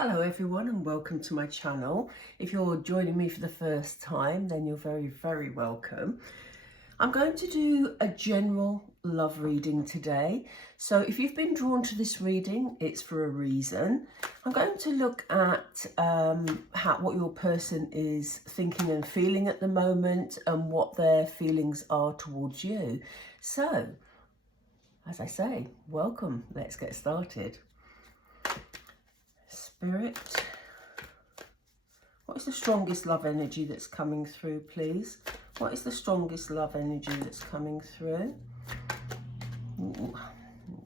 Hello everyone and welcome to my channel. If you're joining me for the first time, then you're very welcome. I'm going to do a general love reading today. So if you've been drawn to this reading, it's for a reason. I'm going to look at what your person is thinking and feeling at the moment and what their feelings are towards you. So, as I say, welcome. Let's get started. Spirit, what is the strongest love energy that's coming through, please? What is the strongest love energy that's coming through? Ooh.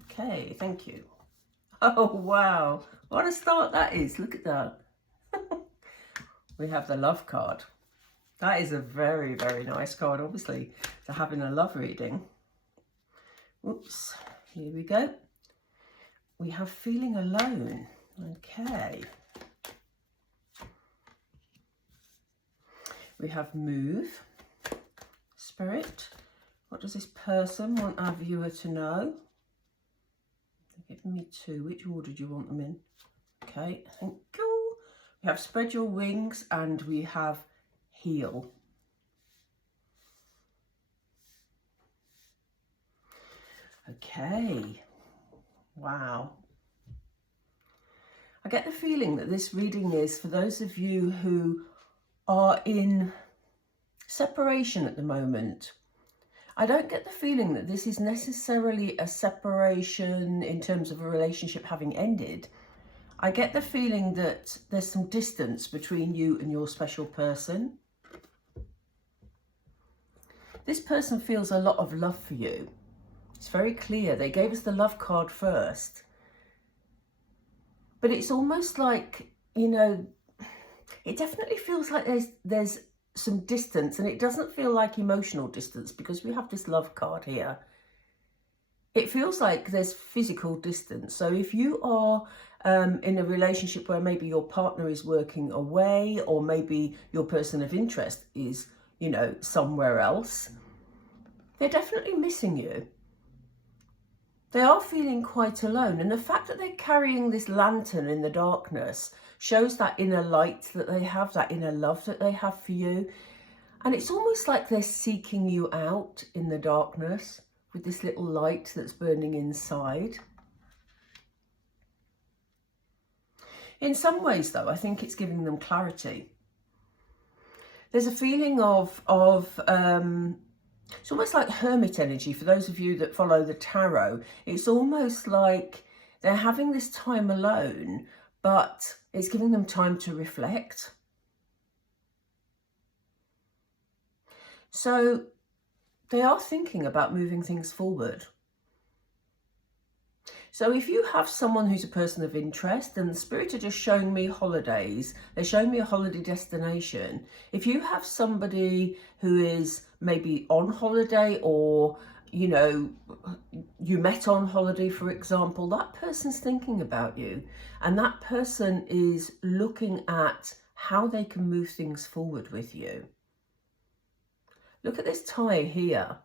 Okay, thank you. Oh, wow. What a start that is. Look at that. We have the love card. That is a very nice card, obviously, to have in a love reading. Oops. Here we go. We have feeling alone. Okay. We have move. Spirit, what does this person want our viewer to know? They're giving me two. Which order do you want them in? Okay, thank you. We have spread your wings and we have heal. Okay. Wow. I get the feeling that this reading is for those of you who are in separation at the moment. I don't get the feeling that this is necessarily a separation in terms of a relationship having ended. I get the feeling that there's some distance between you and your special person. This person feels a lot of love for you. It's very clear. They gave us the love card first. But it's almost like, you know, it definitely feels like there's some distance, and it doesn't feel like emotional distance because we have this love card here. It feels like there's physical distance. So if you are in a relationship where maybe your partner is working away, or maybe your person of interest is, you know, somewhere else, they're definitely missing you. They are feeling quite alone, and the fact that they're carrying this lantern in the darkness shows that inner light that they have, that inner love that they have for you. And it's almost like they're seeking you out in the darkness with this little light that's burning inside. In some ways, though, I think it's giving them clarity. There's a feeling of it's almost like hermit energy for those of you that follow the tarot. It's almost like they're having this time alone, but it's giving them time to reflect. So they are thinking about moving things forward. So if you have someone who's a person of interest, and the spirit are just showing me holidays, they're showing me a holiday destination. If you have somebody who is maybe on holiday, or, you know, you met on holiday, for example, that person's thinking about you, and that person is looking at how they can move things forward with you. Look at this tie here.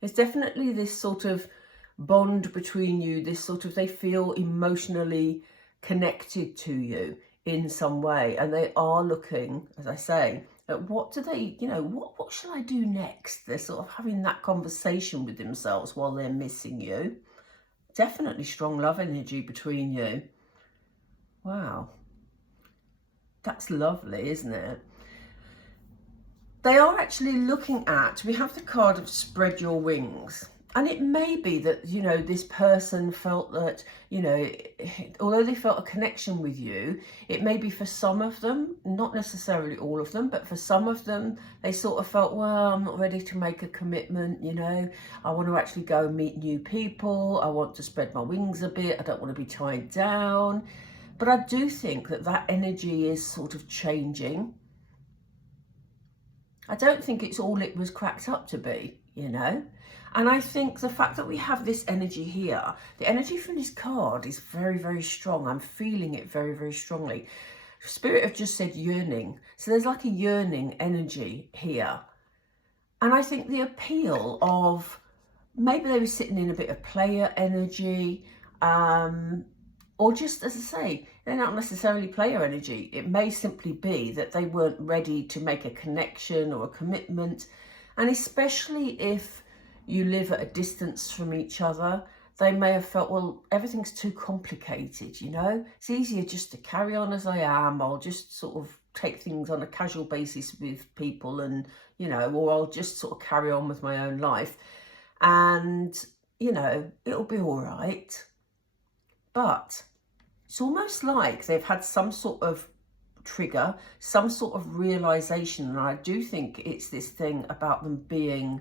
There's definitely this sort of bond between you, this sort of, they feel emotionally connected to you in some way, and they are looking, as I say, at what do they, you know, what should I do next? They're sort of having that conversation with themselves while they're missing you. Definitely strong love energy between you. Wow, that's lovely, isn't it? They are actually looking at, we have the card of spread your wings. And it may be that, you know, this person felt that, you know, although they felt a connection with you, it may be for some of them, not necessarily all of them, but for some of them, they sort of felt, well, I'm not ready to make a commitment, you know, I want to actually go and meet new people. I want to spread my wings a bit. I don't want to be tied down. But I do think that that energy is sort of changing. I don't think it's all it was cracked up to be, you know. And I think the fact that we have this energy here, the energy from this card is very strong. I'm feeling it very strongly. Spirit have just said yearning. So there's like a yearning energy here. And I think the appeal of, maybe they were sitting in a bit of player energy. Or just, as I say, they're not necessarily player energy. It may simply be that they weren't ready to make a connection or a commitment. And especially if you live at a distance from each other, they may have felt, well, everything's too complicated, you know? It's easier just to carry on as I am. I'll just sort of take things on a casual basis with people and, you know, or I'll just sort of carry on with my own life. And, you know, it'll be all right. But it's almost like they've had some sort of trigger, some sort of realization. And I do think it's this thing about them being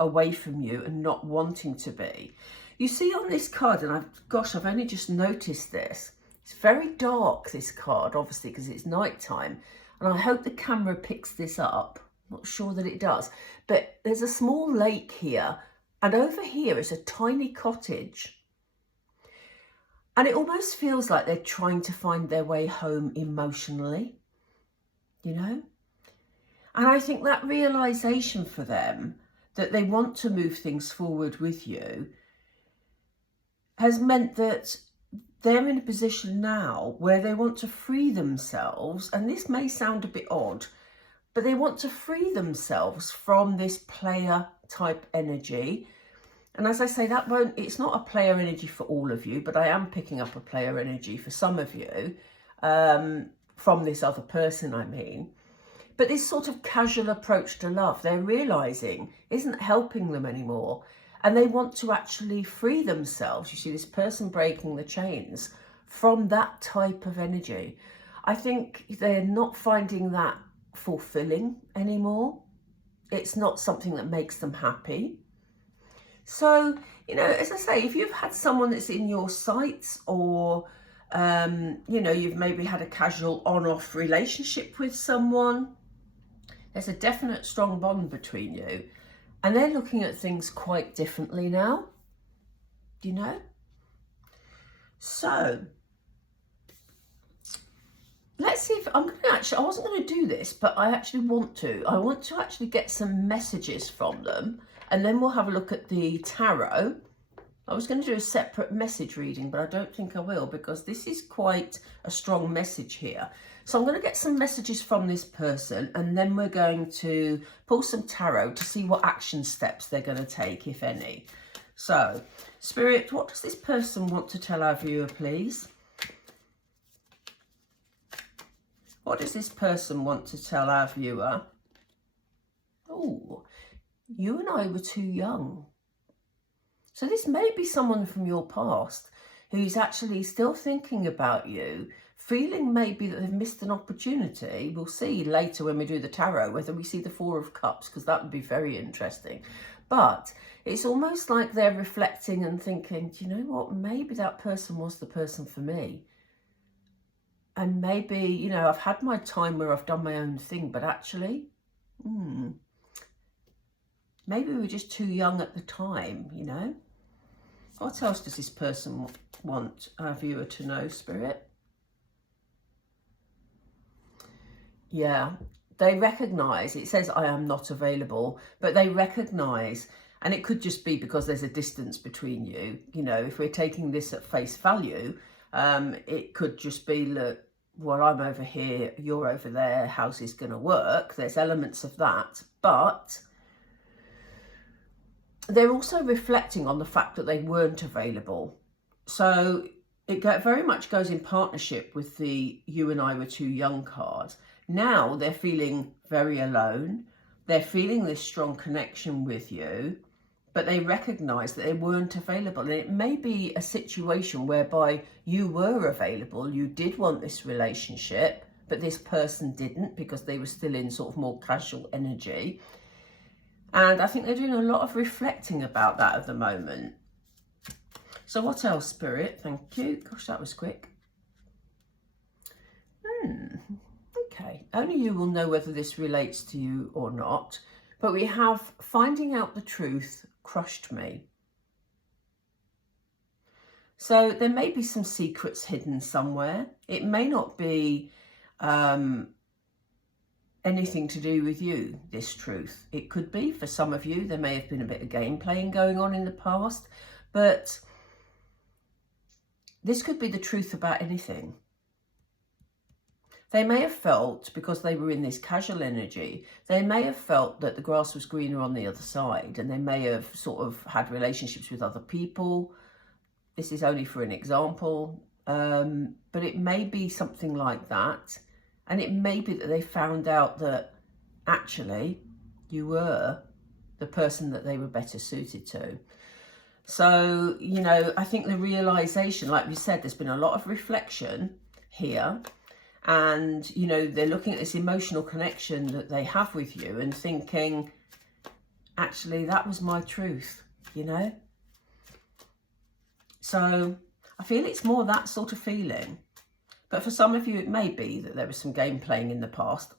away from you and not wanting to be. You see on this card, and I've only just noticed this. It's very dark, this card, obviously, because it's nighttime. And I hope the camera picks this up. I'm not sure that it does. But there's a small lake here. And over here is a tiny cottage. And it almost feels like they're trying to find their way home emotionally, you know? And I think that realization for them that they want to move things forward with you has meant that they're in a position now where they want to free themselves. And this may sound a bit odd, but they want to free themselves from this player type energy. And as I say, it's not a player energy for all of you, but I am picking up a player energy for some of you, from this other person, I mean. But this sort of casual approach to love, they're realizing isn't helping them anymore. And they want to actually free themselves. You see this person breaking the chains from that type of energy. I think they're not finding that fulfilling anymore. It's not something that makes them happy. So, you know, as I say, if you've had someone that's in your sights or, you know, you've maybe had a casual on-off relationship with someone, there's a definite strong bond between you. And they're looking at things quite differently now, you know? So, let's see if I'm going to actually, I wasn't going to do this, but I actually want to. I want to actually get some messages from them. And then we'll have a look at the tarot. I was going to do a separate message reading, but I don't think I will because this is quite a strong message here. So I'm going to get some messages from this person and then we're going to pull some tarot to see what action steps they're going to take, if any. So, Spirit, what does this person want to tell our viewer, please? What does this person want to tell our viewer? Oh, you and I were too young. So this may be someone from your past who's actually still thinking about you, feeling maybe that they've missed an opportunity. We'll see later when we do the tarot whether we see the Four of Cups, because that would be very interesting. But it's almost like they're reflecting and thinking, do you know what, maybe that person was the person for me. And maybe, you know, I've had my time where I've done my own thing, but actually, maybe we were just too young at the time, you know. What else does this person want our viewer to know, Spirit? Yeah, they recognise, it says I am not available, but they recognise, and it could just be because there's a distance between you. You know, if we're taking this at face value, it could just be, look, well, I'm over here, you're over there, how's this going to work? There's elements of that, but they're also reflecting on the fact that they weren't available. So it very much goes in partnership with the you and I were too young card. Now they're feeling very alone. They're feeling this strong connection with you, but they recognise that they weren't available. And it may be a situation whereby you were available, you did want this relationship, but this person didn't because they were still in sort of more casual energy. And I think they're doing a lot of reflecting about that at the moment. So what else, Spirit? Thank you. Gosh, that was quick. Okay. Only you will know whether this relates to you or not. But we have finding out the truth crushed me. So there may be some secrets hidden somewhere. It may not be anything to do with you, this truth. It could be for some of you. There may have been a bit of game playing going on in the past, but this could be the truth about anything. They may have felt, because they were in this casual energy, they may have felt that the grass was greener on the other side, and they may have sort of had relationships with other people. This is only for an example, but it may be something like that. And it may be that they found out that actually you were the person that they were better suited to. So, you know, I think the realization, like we said, there's been a lot of reflection here. And, you know, they're looking at this emotional connection that they have with you and thinking, actually, that was my truth, you know? So I feel it's more that sort of feeling. But for some of you, it may be that there was some game playing in the past.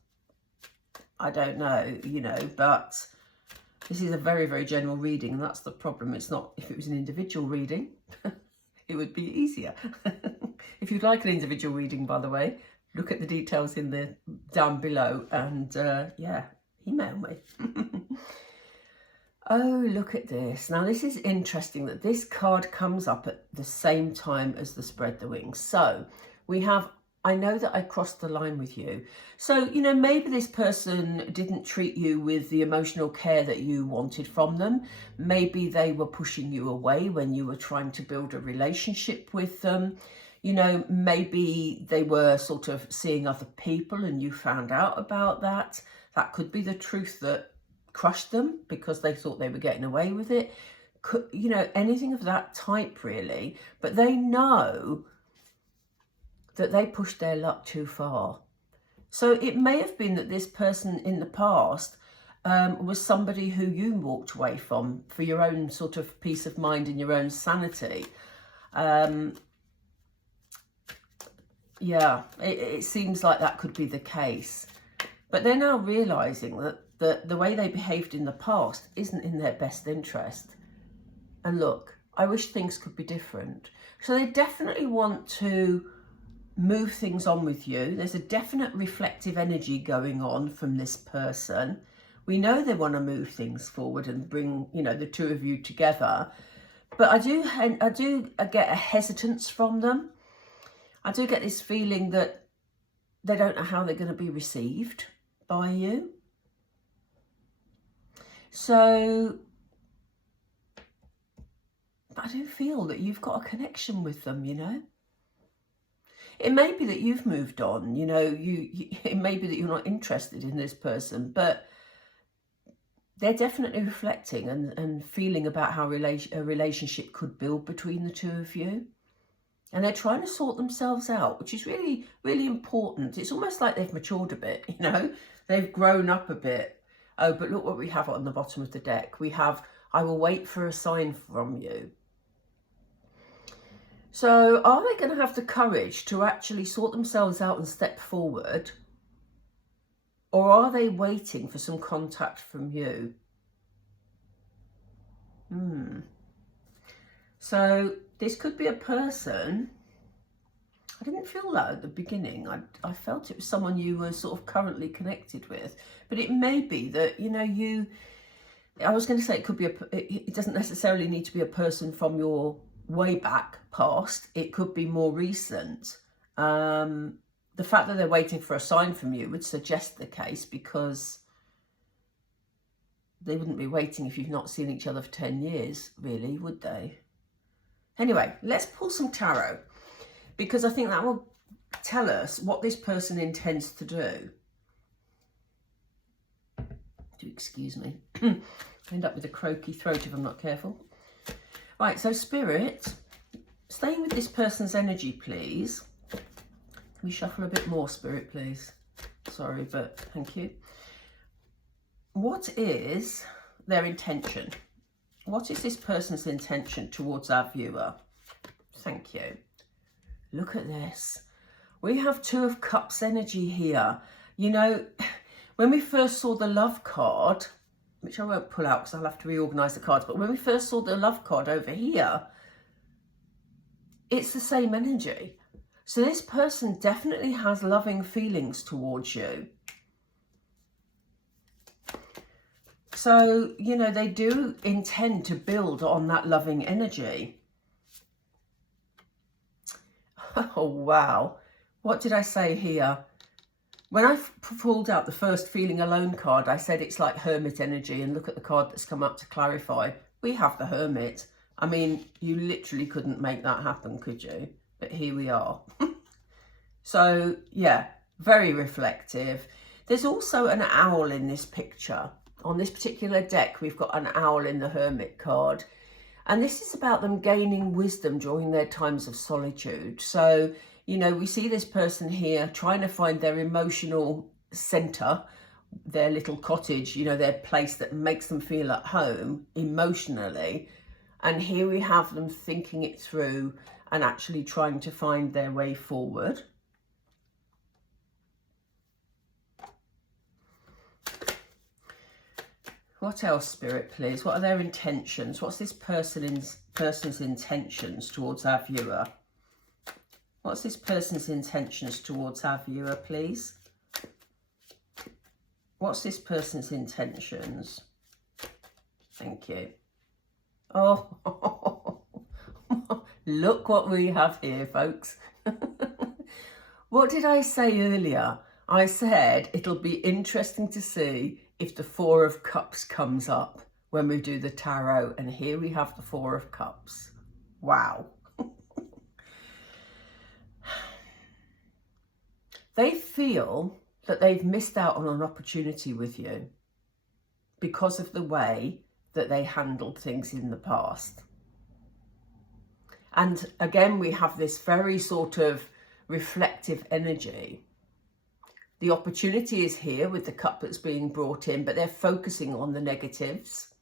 I don't know, you know, but this is a very, very general reading. And that's the problem. It's not, if it was an individual reading, it would be easier. If you'd like an individual reading, by the way, look at the details in the down below and yeah, email me. Oh, look at this. Now, this is interesting that this card comes up at the same time as the spread the wings. So we have, I know that I crossed the line with you. So, you know, maybe this person didn't treat you with the emotional care that you wanted from them. Maybe they were pushing you away when you were trying to build a relationship with them. You know, maybe they were sort of seeing other people and you found out about that. That could be the truth that crushed them because they thought they were getting away with it. Could, you know, anything of that type really. But they know that they pushed their luck too far. So it may have been that this person in the past was somebody who you walked away from for your own sort of peace of mind and your own sanity. Yeah, it seems like that could be the case. But they're now realising that the way they behaved in the past isn't in their best interest. And look, I wish things could be different. So they definitely want to move things on with you. There's a definite reflective energy going on from this person. We know they want to move things forward and bring, you know, the two of you together. But I do get a hesitance from them. I do get this feeling that they don't know how they're going to be received by you. So, but I do feel that you've got a connection with them, you know. It may be that you've moved on, you know, it may be that you're not interested in this person, but they're definitely reflecting and feeling about how a relationship could build between the two of you. And they're trying to sort themselves out, which is really, really important. It's almost like they've matured a bit, you know, they've grown up a bit. Oh, but look what we have on the bottom of the deck. We have, I will wait for a sign from you. So are they going to have the courage to actually sort themselves out and step forward? Or are they waiting for some contact from you? So this could be a person. I didn't feel that at the beginning. I felt it was someone you were sort of currently connected with. But it may be that, you know, I was going to say it could be it doesn't necessarily need to be a person from your way back past. It could be more recent. The fact that they're waiting for a sign from you would suggest the case, because they wouldn't be waiting if you've not seen each other for 10 years, really, would they? Anyway, let's pull some tarot, because I think that will tell us what this person intends to do. Do excuse me. I end up with a croaky throat if I'm not careful. Right, so Spirit, staying with this person's energy, please. Can we shuffle a bit more, Spirit, please? Sorry, but thank you. What is their intention? What is this person's intention towards our viewer? Thank you. Look at this. We have Two of Cups energy here. You know, when we first saw the Love card, which I won't pull out because I'll have to reorganise the cards, but when we first saw the Love card over here, it's the same energy. So this person definitely has loving feelings towards you. So, you know, they do intend to build on that loving energy. Oh, wow. What did I say here? When I pulled out the first Feeling Alone card, I said it's like Hermit energy, and look at the card that's come up to clarify. We have the Hermit. I mean, you literally couldn't make that happen, could you? But here we are. So, yeah, very reflective. There's also an owl in this picture. On this particular deck, we've got an owl in the Hermit card. And this is about them gaining wisdom during their times of solitude. So, you know, we see this person here trying to find their emotional center, their little cottage, you know, their place that makes them feel at home emotionally. And here we have them thinking it through and actually trying to find their way forward. What else, Spirit, please? What are their intentions? What's this person's intentions towards our viewer? What's this person's intentions towards our viewer, please? What's this person's intentions? Thank you. Oh, look what we have here, folks. What did I say earlier? I said it'll be interesting to see if the Four of Cups comes up when we do the tarot. And here we have the Four of Cups. Wow. They feel that they've missed out on an opportunity with you because of the way that they handled things in the past. And again, we have this very sort of reflective energy. The opportunity is here with the cup that's being brought in, but they're focusing on the negatives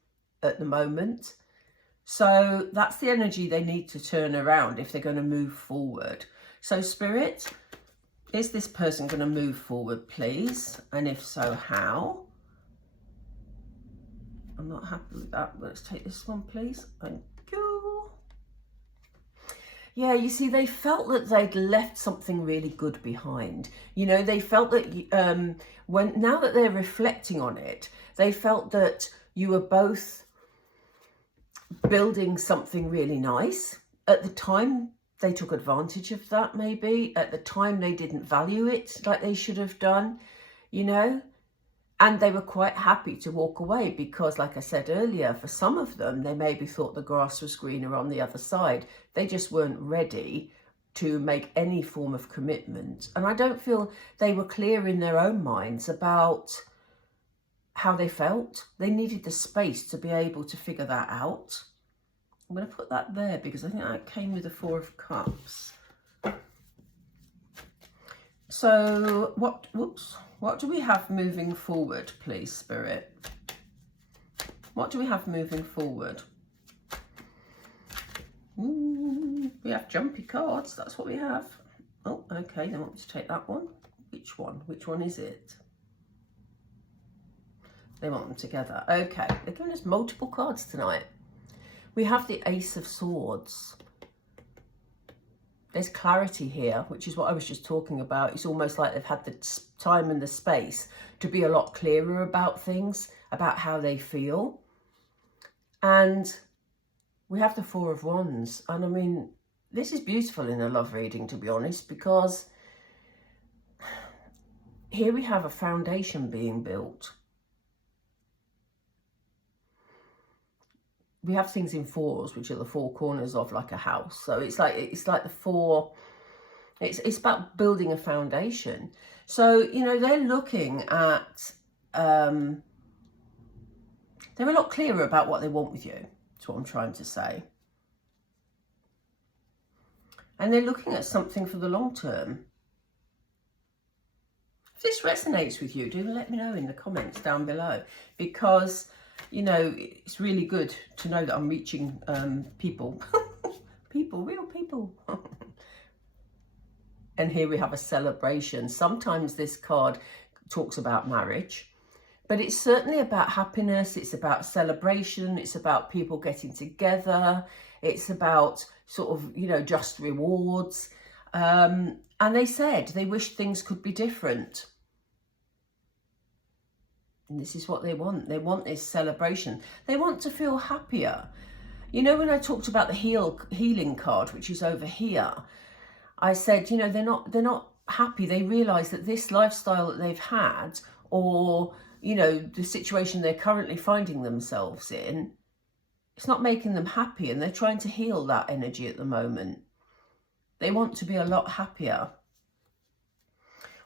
at the moment. So that's the energy they need to turn around if they're going to move forward. So Spirit, is this person going to move forward, please? And if so, how? I'm not happy with that. Let's take this one, please. Thank you. Yeah, you see, they felt that they'd left something really good behind. You know, they felt that now that they're reflecting on it, they felt that you were both building something really nice. At the time, they took advantage of that, maybe. At the time, they didn't value it like they should have done, you know. And they were quite happy to walk away because, like I said earlier, for some of them, they maybe thought the grass was greener on the other side. They just weren't ready to make any form of commitment. And I don't feel they were clear in their own minds about how they felt. They needed the space to be able to figure that out. I'm going to put that there because I think that came with the Four of Cups. So what do we have moving forward, please, Spirit? What do we have moving forward? Ooh, we have jumpy cards. That's what we have. Oh, okay. They want me to take that one. Which one? Which one is it? They want them together. Okay. They're giving us multiple cards tonight. We have the Ace of Swords. There's clarity here, which is what I was just talking about. It's almost like they've had the time and the space to be a lot clearer about things, about how they feel. And we have the Four of Wands. And I mean, this is beautiful in a love reading, to be honest, because here we have a foundation being built. We have things in fours, which are the four corners of like a house. So it's like the four, it's about building a foundation. So, you know, they're looking at, they're a lot clearer about what they want with you. That's what I'm trying to say. And they're looking at something for the long term. If this resonates with you, do let me know in the comments down below, because you know, it's really good to know that I'm reaching people. Real people. And here we have a celebration. Sometimes this card talks about marriage, but it's certainly about happiness. It's about celebration. It's about people getting together. It's about sort of, you know, just rewards. And they said they wish things could be different. And this is what they want. They want this celebration. They want to feel happier. You know, when I talked about the healing card, which is over here, I said, you know, they're not happy. They realise that this lifestyle that they've had, or, you know, the situation they're currently finding themselves in, it's not making them happy, and they're trying to heal that energy at the moment. They want to be a lot happier.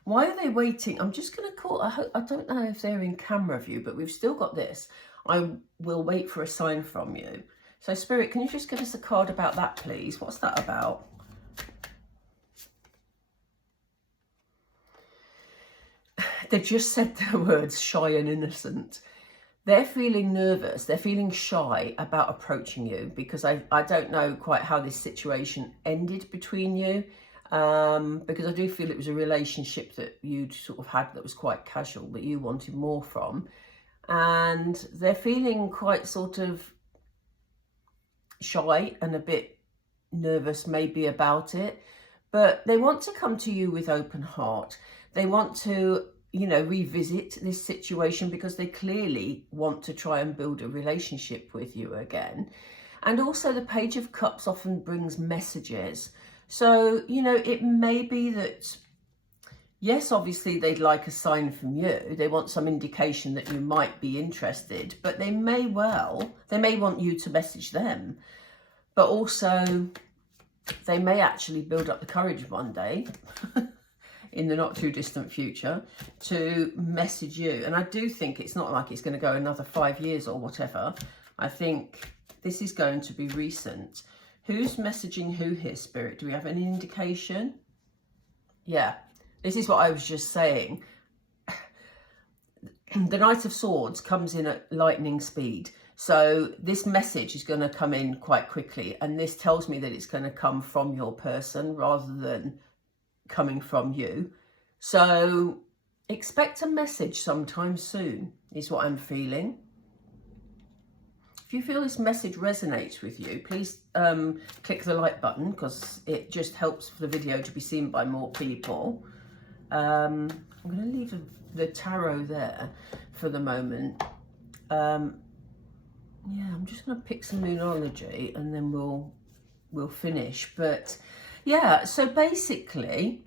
Why are they waiting? I'm just going to call, I don't know if they're in camera view, but we've still got this. I will wait for a sign from you. So Spirit, can you just give us a card about that, please? What's that about? They've just said the words shy and innocent. They're feeling nervous. They're feeling shy about approaching you, because I don't know quite how this situation ended between you. Because I do feel it was a relationship that you'd sort of had that was quite casual, but you wanted more from. And they're feeling quite sort of shy and a bit nervous maybe about it. But they want to come to you with open heart. They want to, you know, revisit this situation, because they clearly want to try and build a relationship with you again. And also the Page of Cups often brings messages. So, you know, it may be that, yes, obviously they'd like a sign from you. They want some indication that you might be interested, but they may want you to message them. But also they may actually build up the courage one day in the not too distant future to message you. And I do think it's not like it's going to go another 5 years or whatever. I think this is going to be recent. Who's messaging who here, Spirit? Do we have any indication? Yeah, this is what I was just saying. The Knight of Swords comes in at lightning speed. So this message is going to come in quite quickly. And this tells me that it's going to come from your person rather than coming from you. So expect a message sometime soon is what I'm feeling. If you feel this message resonates with you, please click the like button, because it just helps for the video to be seen by more people. I'm going to leave the tarot there for the moment. Yeah, I'm just going to pick some numerology and then we'll finish. But yeah, so basically,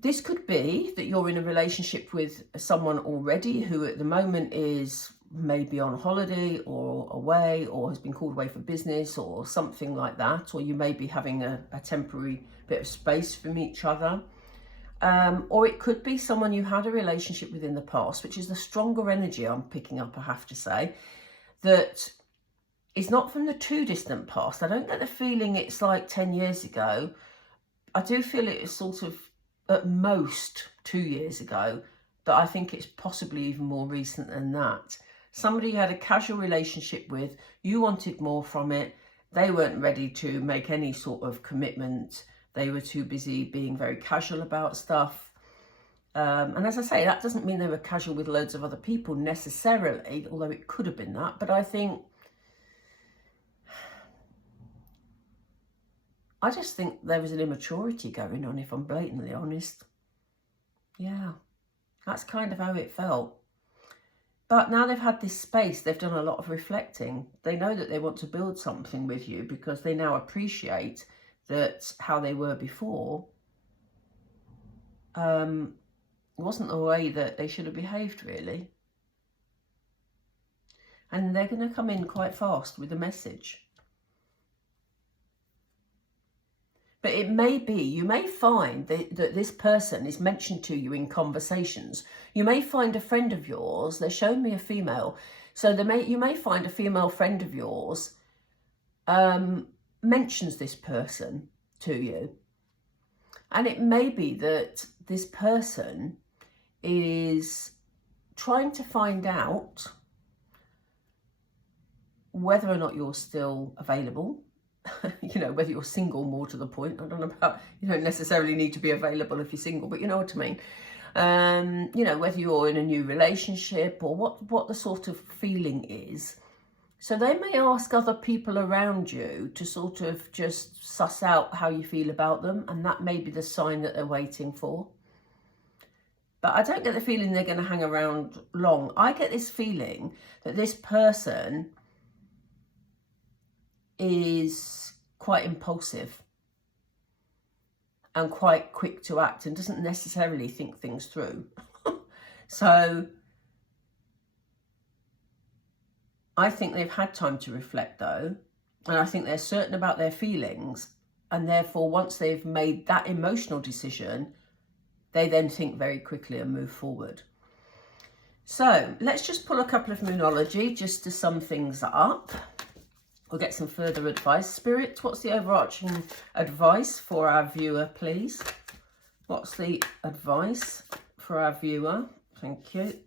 this could be that you're in a relationship with someone already who at the moment is maybe on holiday or away, or has been called away for business or something like that. Or you may be having a temporary bit of space from each other. Or it could be someone you had a relationship with in the past, which is the stronger energy I'm picking up, I have to say, that is not from the too distant past. I don't get the feeling it's like 10 years ago. I do feel it is sort of at most 2 years ago, but I think it's possibly even more recent than that. Somebody you had a casual relationship with, you wanted more from it. They weren't ready to make any sort of commitment. They were too busy being very casual about stuff. And as I say, that doesn't mean they were casual with loads of other people necessarily, although it could have been that. But I just think there was an immaturity going on, if I'm blatantly honest. Yeah, that's kind of how it felt. But now they've had this space, they've done a lot of reflecting. They know that they want to build something with you, because they now appreciate that how they were before wasn't the way that they should have behaved, really. And they're going to come in quite fast with a message. But it may be, you may find that this person is mentioned to you in conversations. You may find a friend of yours, they're showing me a female, so you may find a female friend of yours mentions this person to you. And it may be that this person is trying to find out whether or not you're still available. You know, whether you're single, more to the point. I don't know about, you don't necessarily need to be available if you're single, but you know what I mean. You know, whether you're in a new relationship, or what the sort of feeling is. So they may ask other people around you to sort of just suss out how you feel about them, and that may be the sign that they're waiting for. But I don't get the feeling they're going to hang around long. I get this feeling that this person is quite impulsive and quite quick to act and doesn't necessarily think things through. So I think they've had time to reflect though, and I think they're certain about their feelings, and therefore once they've made that emotional decision, they then think very quickly and move forward. So let's just pull a couple of Moonology just to sum things up. We'll get some further advice. Spirit, what's the overarching advice for our viewer, please? What's the advice for our viewer? Thank you.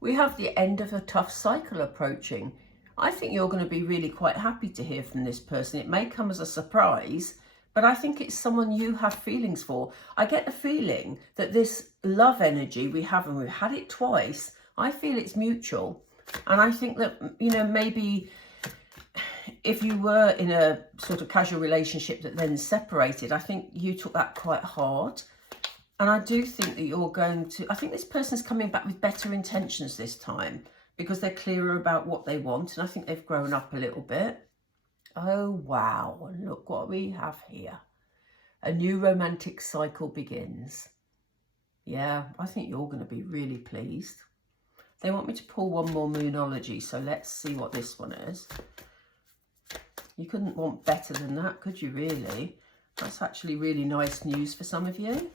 We have the end of a tough cycle approaching. I think you're going to be really quite happy to hear from this person. It may come as a surprise, but I think it's someone you have feelings for. I get the feeling that this love energy we have, and we've had it twice, I feel it's mutual. And I think that, you know, maybe if you were in a sort of casual relationship that then separated, I think you took that quite hard. And I do think that you're going to, I think this person's coming back with better intentions this time because they're clearer about what they want. And I think they've grown up a little bit. Oh, wow. Look what we have here. A new romantic cycle begins. Yeah, I think you're going to be really pleased. They want me to pull one more Moonology, so let's see what this one is. You couldn't want better than that, could you really? That's actually really nice news for some of you.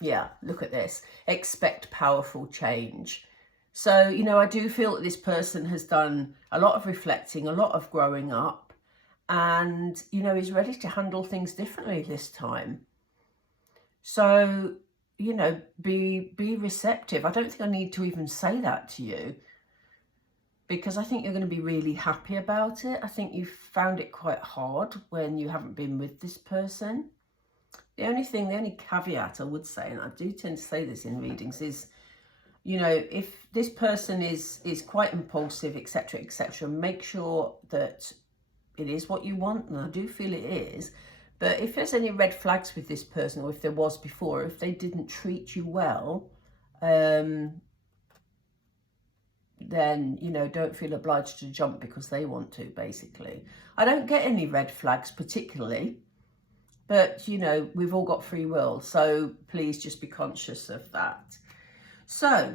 Yeah, look at this. Expect powerful change. So, you know, I do feel that this person has done a lot of reflecting, a lot of growing up, and, you know, is ready to handle things differently this time. So, you know, be receptive. I don't think I need to even say that to you, because I think you're going to be really happy about it. I think you've found it quite hard when you haven't been with this person. The only caveat I would say, and I do tend to say this in readings, is, you know, if this person is quite impulsive, etc., etc., make sure that it is what you want, and I do feel it is. But if there's any red flags with this person, or if there was before, if they didn't treat you well, then, you know, don't feel obliged to jump because they want to, basically. I don't get any red flags particularly, but, you know, we've all got free will. So please just be conscious of that. So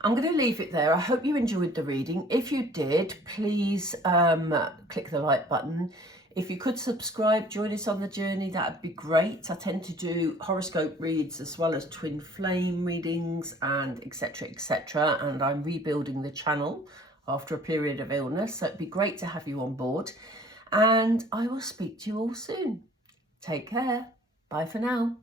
I'm going to leave it there. I hope you enjoyed the reading. If you did, please click the like button. If you could subscribe, join us on the journey, that'd be great. I tend to do horoscope reads as well as twin flame readings and etc., etc. And I'm rebuilding the channel after a period of illness. So it'd be great to have you on board. And I will speak to you all soon. Take care. Bye for now.